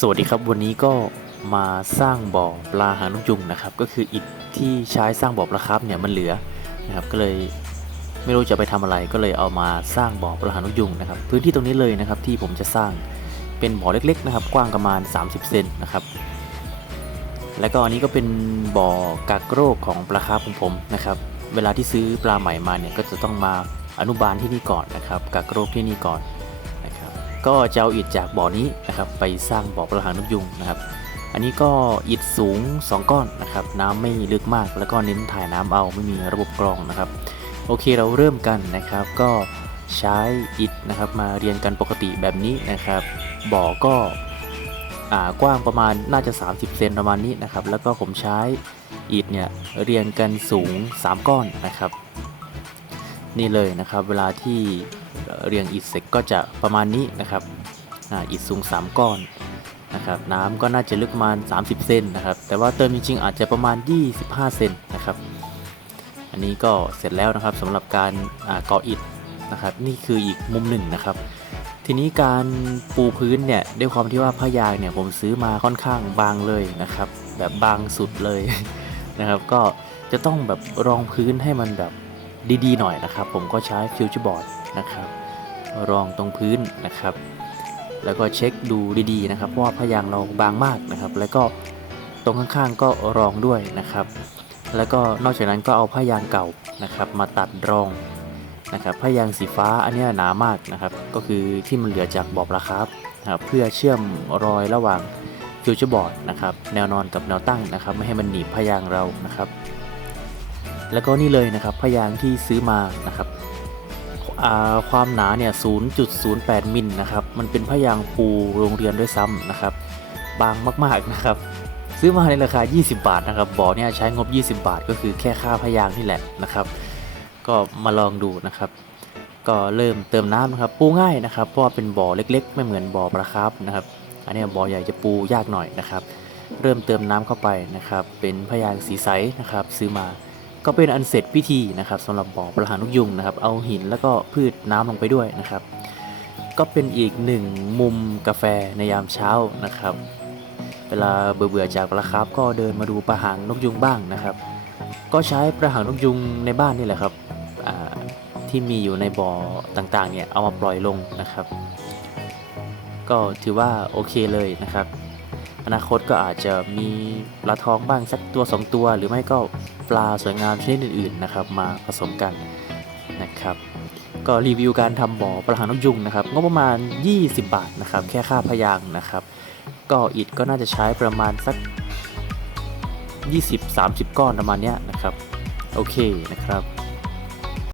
สวัสดีครับวันนี้ก็มาสร้างบ่อปลาหางนกยุงนะครับ ก็คืออิฐที่ใช้สร้างบ่อปลาครับเนี่ยมันเหลือนะครับก็เลยไม่รู้จะไปทำอะไรก็เลยเอามาสร้างบ่อปลาหางนกยุงนะครับ พื้นที่ตรงนี้เลยนะครับที่ผมจะสร้างเป็นบ่อเล็กๆนะครับ กว้างประมาณ 30 เซนนะครับ แล้วก็อันนี้ก็เป็นบ่อกักโรคของปลาคร์ฟของผมนะครับ เวลาที่ซื้อปลาใหม่มาเนี่ยก็จะต้องมาอนุบาลที่นี่ก่อนนะครับกักโรคที่นี่ก่อน ก็จะเอาอิฐจากบ่อนี้นะครับไปสร้างบ่อปลาหางนกยุงนะครับ อันนี้ก็อิฐสูง 2 ก้อนนะครับน้ำไม่ลึกมากแล้วก็เน้นถ่ายน้ำเอาไม่มีระบบกรองนะครับ โอเคเราเริ่มกันนะครับ ก็ใช้อิฐนะครับมาเรียงกันปกติแบบนี้นะครับ บ่อก็อกว้างประมาณน่าจะ 30 เซนประมาณนี้นะครับ แล้วก็ผมใช้อิฐเนี่ยเรียงกันสูง 3 ก้อนนะครับ นี่เลยนะครับ เวลาที่ เรียงอิฐเสร็จก็จะประมาณนี้นะครับอ่าอิฐสูง 3 ก้อนนะครับน้ำก็น่าจะลึกประมาณ 30 เซนนะครับ แต่ว่าเติมจริงๆ อาจจะประมาณ 25 เซนนะครับ อันนี้ก็เสร็จแล้วนะครับสำหรับการอ่าก่ออิฐนะครับ นี่คืออีกมุมหนึ่งนะครับ ทีนี้การปูพื้นเนี่ยด้วยความที่ว่าผ้ายางเนี่ยผมซื้อมาค่อนข้างบางเลยนะครับ แบบบางสุดเลยนะครับ ก็จะต้องแบบรองพื้นให้มันแบบ ดีๆหน่อยนะครับ ผมก็ใช้ฟิวเจอร์บอร์ดนะครับรองตรงพื้นนะครับ แล้วก็เช็คดูดีๆนะครับเพราะว่าผ้ายางเราบางมากนะครับ แล้วก็ตรงข้างๆก็รองด้วยนะครับ แล้วก็นอกจากนั้นก็เอาผ้ายางเก่านะครับ มาตัดรองนะครับผ้ายางสีฟ้าอันนี้หนามากนะครับ ก็คือที่มันเหลือจากบอบราครับนะครับเพื่อเชื่อมรอยระหว่างฟิวเจอร์บอร์ดนะครับ แนวนอนกับแนวตั้งนะครับ ไม่ให้มันหนีบผ้ายางเรานะครับ แล้วก็นี่เลยนะครับผ้ายางที่ซื้อมานะครับความหนาเนี่ย 0.08 มิลนะครับ มันเป็นผ้ายางปูโรงเรียนด้วยซ้ำนะครับ บางมากๆนะครับ ซื้อมาในราคา 20 บาทนะครับ บ่อเนี่ยใช้งบ 20 บาท ก็คือแค่ค่าพยางนี่แหละนะครับ ก็มาลองดูนะครับ ก็เริ่มเติมน้ำนะครับ ปูง่ายนะครับ เพราะว่าเป็นบ่อเล็กๆ ไม่เหมือนบ่อปลาครับนะครับ อันนี้บ่อใหญ่จะปูยากหน่อยนะครับ เริ่มเติมน้ำเข้าไปนะครับ เป็นพยางสีใสนะครับ ซื้อมา ก็เป็นอันเสร็จพิธีนะครับสำหรับบ่อปลาหางนกยุงนะครับ เอาหินแล้วก็พืชน้ำลงไปด้วยนะครับ ก็เป็นอีกหนึ่งมุมกาแฟในยามเช้านะครับ เวลาเบื่อๆจากปลาคร์ฟก็เดินมาดูปลาหางนกยุงบ้างนะครับ ก็ใช้ปลาหางนกยุงในบ้านนี่แหละครับที่มีอยู่ในบ่อต่างๆเนี่ยเอามาปล่อยลงนะครับ ก็ถือว่าโอเคเลยนะครับ อนาคตก็อาจจะมีปลาทองบ้างสักตัว 2 ตัว หรือไม่ก็ปลาสวยงามชนิดอื่นๆนะครับมาผสมกันนะครับก็รีวิวการทำบ่อปลาหางนกยุงนะครับงบประมาณ 20 บาทนะครับแค่ค่าพยางนะครับ ก็อิฐก็น่าจะใช้ประมาณสัก 20-30 ก้อนประมาณเนี้ยนะครับ โอเคนะครับ